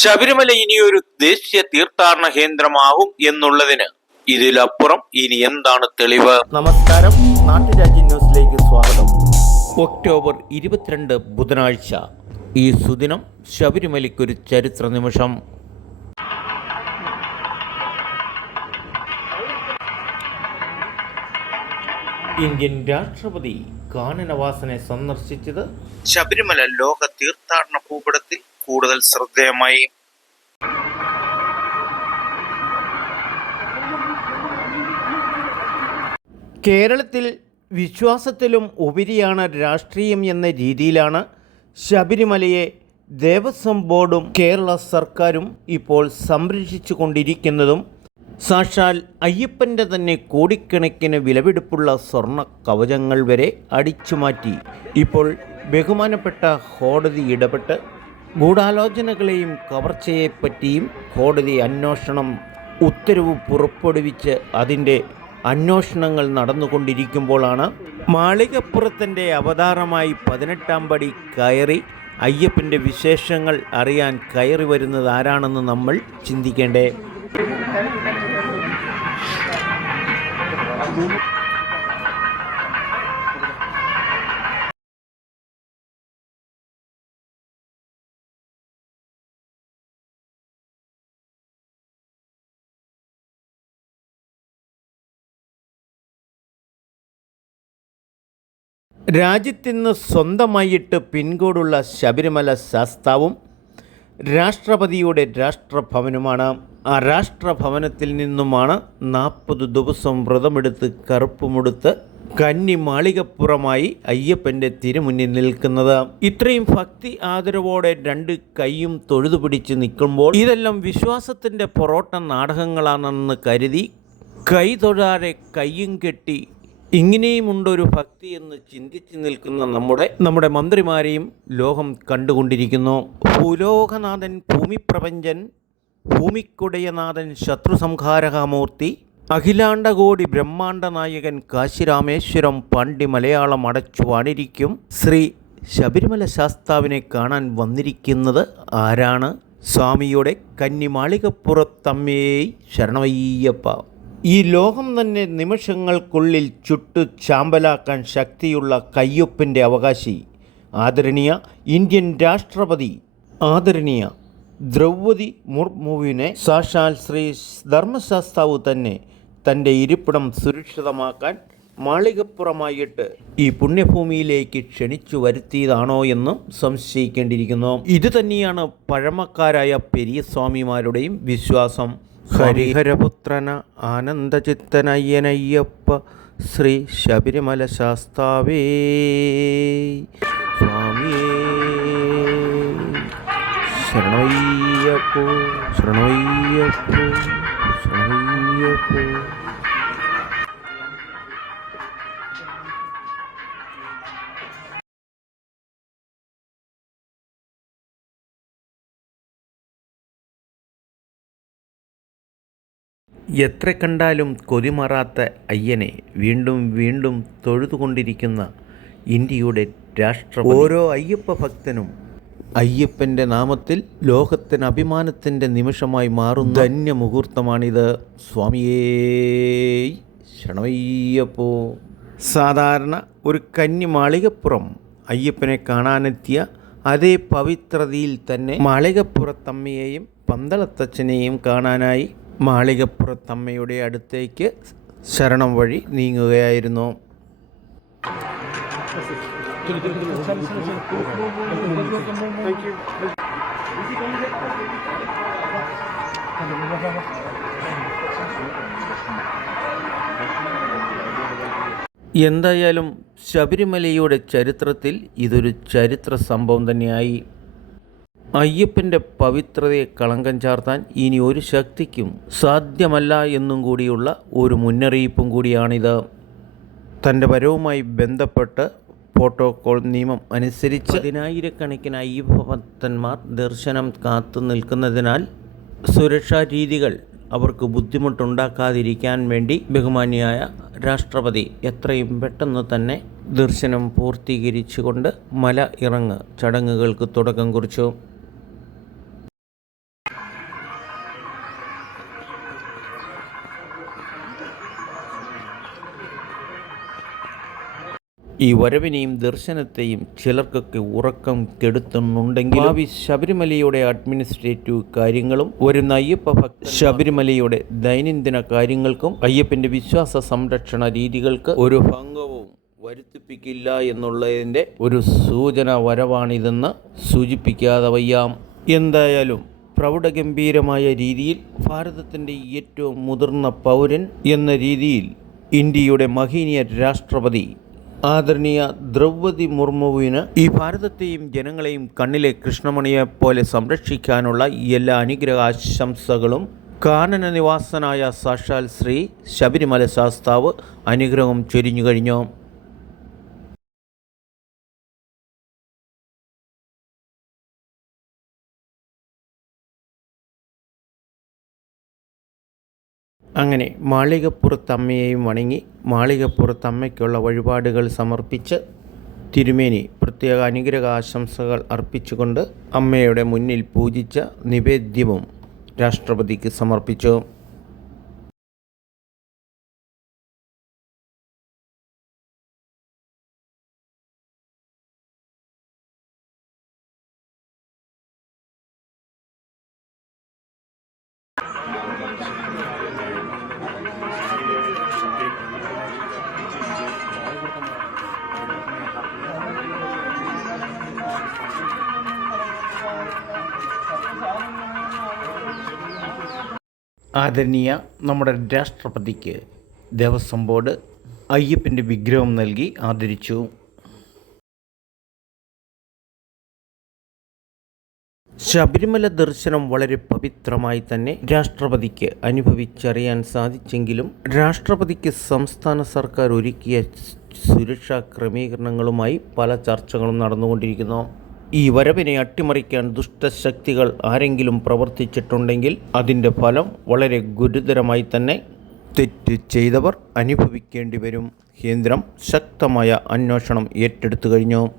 ശബരിമല ഇനിയൊരു ദേശീയ തീർത്ഥാടന കേന്ദ്രമാകും എന്നുള്ളതിന് ഇതിലപ്പുറം ഇനി എന്താണ് തെളിവ്? നമസ്കാരം. നാട്ടുരാജ്യ ന്യൂസിലേക്ക് സ്വാഗതം. ഒക്ടോബർ ഇരുപത്തിരണ്ട് ബുധനാഴ്ച. ഈ സുദിനം ശബരിമലയ്ക്കൊരു ചരിത്ര നിമിഷം ഇന്ത്യൻ രാഷ്ട്രപതി കാനനവാസനെ സന്ദർശിച്ചത് ശബരിമല ലോക തീർത്ഥാടന ഭൂപടത്തിൽ കൂടുതൽ ശ്രദ്ധേയമായി. കേരളത്തിൽ വിശ്വാസത്തിലും ഉപരിയാണ് രാഷ്ട്രീയം എന്ന രീതിയിലാണ് ശബരിമലയെ ദേവസ്വം ബോർഡും കേരള സർക്കാരും ഇപ്പോൾ സംരക്ഷിച്ചു കൊണ്ടിരിക്കുന്നതും സാക്ഷാൽ അയ്യപ്പന്റെ തന്നെ കോടിക്കണക്കിന് വിലപിടിപ്പുള്ള സ്വർണ കവചങ്ങൾ വരെ അടിച്ചുമാറ്റി. ഇപ്പോൾ ബഹുമാനപ്പെട്ട കോടതി ഇടപെട്ട് ഗൂഢാലോചനകളെയും കവർച്ചയെപ്പറ്റിയും കോടതി അന്വേഷണം ഉത്തരവ് പുറപ്പെടുവിച്ച് അതിന്റെ അന്വേഷണങ്ങൾ നടന്നുകൊണ്ടിരിക്കുമ്പോഴാണ് മാളികപ്പുറത്തിന്റെ അവതാരമായി പതിനെട്ടാം പടി കയറി അയ്യപ്പന്റെ വിശേഷങ്ങൾ അറിയാൻ കയറി വരുന്നത് ആരാണെന്ന് നമ്മൾ ചിന്തിക്കേണ്ടേ? രാജ്യത്തിന്ന് സ്വന്തമായിട്ട് പിൻകോഡുള്ള ശബരിമല ശാസ്താവും രാഷ്ട്രപതിയുടെ രാഷ്ട്രഭവനുമാണ്. ആ രാഷ്ട്രഭവനത്തിൽ നിന്നുമാണ് നാൽപ്പത് ദിവസം വ്രതമെടുത്ത് കറുപ്പുമെടുത്ത് കന്നി മാളികപ്പുറമായി അയ്യപ്പന്റെ തിരുമുന്നിൽ നിൽക്കുന്നത്. ഇത്രയും ഭക്തി ആദരവോടെ രണ്ട് കൈയും തൊഴുതു പിടിച്ച് നിൽക്കുമ്പോൾ ഇതെല്ലാം വിശ്വാസത്തിന്റെ പൊറോട്ട നാടകങ്ങളാണെന്ന് കരുതി കൈ തൊഴാതെ കയ്യും കെട്ടി ഇങ്ങനെയുമുണ്ടൊരു ഭക്തി എന്ന് ചിന്തിച്ചു നിൽക്കുന്ന നമ്മുടെ നമ്മുടെ മന്ത്രിമാരെയും ലോകം കണ്ടുകൊണ്ടിരിക്കുന്നു. ഭൂലോകനാഥൻ ഭൂമിപ്രപഞ്ചൻ ഭൂമിക്കുടയനാഥൻ ശത്രുസംഹാരകമൂർത്തി അഖിലാണ്ടകോടി ബ്രഹ്മാണ്ട നായകൻ കാശിരാമേശ്വരം പാണ്ഡി മലയാളം അടച്ചു വാണിരിക്കും. ശ്രീ ശബരിമല ശാസ്താവിനെ കാണാൻ വന്നിരിക്കുന്നത് ആരാണ്? സ്വാമിയുടെ കന്നിമാളികപ്പുറത്തമ്മേ ശരണമയ്യപ്പ. ഈ ലോകം തന്നെ നിമിഷങ്ങൾക്കുള്ളിൽ ചുട്ടു ചാമ്പലാക്കാൻ ശക്തിയുള്ള കയ്യൊപ്പിന്റെ അവകാശി ആദരണീയ ഇന്ത്യൻ രാഷ്ട്രപതി ആദരണീയ ദ്രൗപതി മുർമുവിനെ സാക്ഷാൽ ശ്രീ ധർമ്മശാസ്താവ് തന്നെ തന്റെ ഇരിപ്പിടം സുരക്ഷിതമാക്കാൻ മാളികപ്പുറമായിട്ട് ഈ പുണ്യഭൂമിയിലേക്ക് ക്ഷണിച്ചു വരുത്തിയതാണോ എന്നും സംശയിക്കേണ്ടിയിരിക്കുന്നു. ഇതുതന്നെയാണ് പഴമക്കാരായ പെരിയ സ്വാമിമാരുടെയും വിശ്വാസം. ഹരിഹരപുത്രന ആനന്ദചിത്തനയ്യനയ്യപ്പ ശ്രീ ശബരിമല ശാസ്താവേ. സ്വാമിയേ. ശരണയ്യപ്പോ ശരണയ്യപ്പോ ശരണയ്യപ്പോ. എത്ര കണ്ടാലും കൊതിമാറാത്ത അയ്യനെ വീണ്ടും വീണ്ടും തൊഴുതുകൊണ്ടിരിക്കുന്ന ഇന്ത്യയുടെ രാഷ്ട്ര ഓരോ അയ്യപ്പ ഭക്തനും അയ്യപ്പന്റെ നാമത്തിൽ ലോകത്തിന് അഭിമാനത്തിന്റെ നിമിഷമായി മാറുന്ന ധന്യ മുഹൂർത്തമാണിത് സ്വാമിയേ ശരണയ്യപ്പോ സാധാരണ ഒരു കന്നി മാളികപ്പുറം അയ്യപ്പനെ കാണാനെത്തിയ അതേ പവിത്രതയിൽ തന്നെ മാളികപ്പുറത്തമ്മയെയും പന്തളത്തച്ഛനെയും കാണാനായി മാളികപ്പുറത്തമ്മയുടെ അടുത്തേക്ക് ശരണം വഴി നീങ്ങുകയായിരുന്നു. എന്തായാലും ശബരിമലയുടെ ചരിത്രത്തിൽ ഇതൊരു ചരിത്ര സംഭവം തന്നെയായി. അയ്യപ്പന്റെ പവിത്രതയെ കളങ്കം ചാർത്താൻ ഇനി ഒരു ശക്തിക്കും സാധ്യമല്ല എന്നും കൂടിയുള്ള ഒരു മുന്നറിയിപ്പും കൂടിയാണിത്. തന്റെ വരവുമായി ബന്ധപ്പെട്ട് പ്രോട്ടോകോൾ നിയമം അനുസരിച്ച് പതിനായിരക്കണക്കിന് അയ്യപ്പ ഭക്തന്മാർ ദർശനം കാത്തു നിൽക്കുന്നതിനാൽ സുരക്ഷാ രീതികൾ അവർക്ക് ബുദ്ധിമുട്ടുണ്ടാക്കാതിരിക്കാൻ വേണ്ടി ബഹുമാനിയായ രാഷ്ട്രപതി എത്രയും പെട്ടെന്ന് തന്നെ ദർശനം പൂർത്തീകരിച്ചുകൊണ്ട് മല ഇറങ്ങ് ചടങ്ങുകൾക്ക് തുടക്കം കുറിച്ചു. ഈ വരവിനെയും ദർശനത്തെയും ചിലർക്കൊക്കെ ഉറക്കം കെടുത്തുന്നുണ്ടെങ്കിൽ ഭാവി ശബരിമലയുടെ അഡ്മിനിസ്ട്രേറ്റീവ് കാര്യങ്ങളും വരുന്ന അയ്യപ്പ ഭക്ത ശബരിമലയുടെ ദൈനംദിന കാര്യങ്ങൾക്കും അയ്യപ്പന്റെ വിശ്വാസ സംരക്ഷണ രീതികൾക്ക് ഒരു ഭംഗവും വരുത്തിപ്പിക്കില്ല എന്നുള്ളതിന്റെ ഒരു സൂചന വരവാണിതെന്ന് സൂചിപ്പിക്കാതെ വയ്യാം. എന്തായാലും പ്രൗഢഗംഭീരമായ രീതിയിൽ ഭാരതത്തിന്റെ ഏറ്റവും മുതിർന്ന പൗരൻ എന്ന രീതിയിൽ ഇന്ത്യയുടെ മഹീനിയ രാഷ്ട്രപതി ആദരണീയ ദ്രൗപതി മുർമുവിന് ഈ ഭാരതത്തെയും ജനങ്ങളെയും കണ്ണിലെ കൃഷ്ണമണിയെ പോലെ സംരക്ഷിക്കാനുള്ള എല്ലാ അനുഗ്രഹാശംസകളും കാനന നിവാസനായ സാക്ഷാൽ ശ്രീ ശബരിമല ശാസ്താവ് അനുഗ്രഹം ചൊരിഞ്ഞു കഴിഞ്ഞു. അങ്ങനെ മാളികപ്പുറത്തമ്മയെയും വണങ്ങി മാളികപ്പുറത്തമ്മയ്ക്കുള്ള വഴിപാടുകൾ സമർപ്പിച്ച് തിരുമേനി പ്രത്യേക അനുഗ്രഹ ആശംസകൾ അർപ്പിച്ചുകൊണ്ട് അമ്മയുടെ മുന്നിൽ പൂജിച്ച നിവേദ്യവും രാഷ്ട്രപതിക്ക് സമർപ്പിച്ചു. ആദരണീയ നമ്മുടെ രാഷ്ട്രപതിക്ക് ദേവസ്വം ബോർഡ് അയ്യപ്പന്റെ വിഗ്രഹം നൽകി ആദരിച്ചു. ശബരിമല ദർശനം വളരെ പവിത്രമായി തന്നെ രാഷ്ട്രപതിക്ക് അനുഭവിച്ചറിയാൻ സാധിച്ചെങ്കിലും രാഷ്ട്രപതിക്ക് സംസ്ഥാന സർക്കാർ ഒരുക്കിയ സുരക്ഷാ ക്രമീകരണങ്ങളുമായി പല ചർച്ചകളും നടന്നുകൊണ്ടിരിക്കുന്നു. ഈ വരവിനെ അട്ടിമറിക്കാൻ ദുഷ്ടശക്തികൾ ആരെങ്കിലും പ്രവർത്തിച്ചിട്ടുണ്ടെങ്കിൽ അതിന്റെ ഫലം വളരെ ഗുരുതരമായി തന്നെ തെറ്റ് ചെയ്തവർ അനുഭവിക്കേണ്ടി വരും. കേന്ദ്രം ശക്തമായ അന്വേഷണം ഏറ്റെടുത്തു കഴിഞ്ഞു.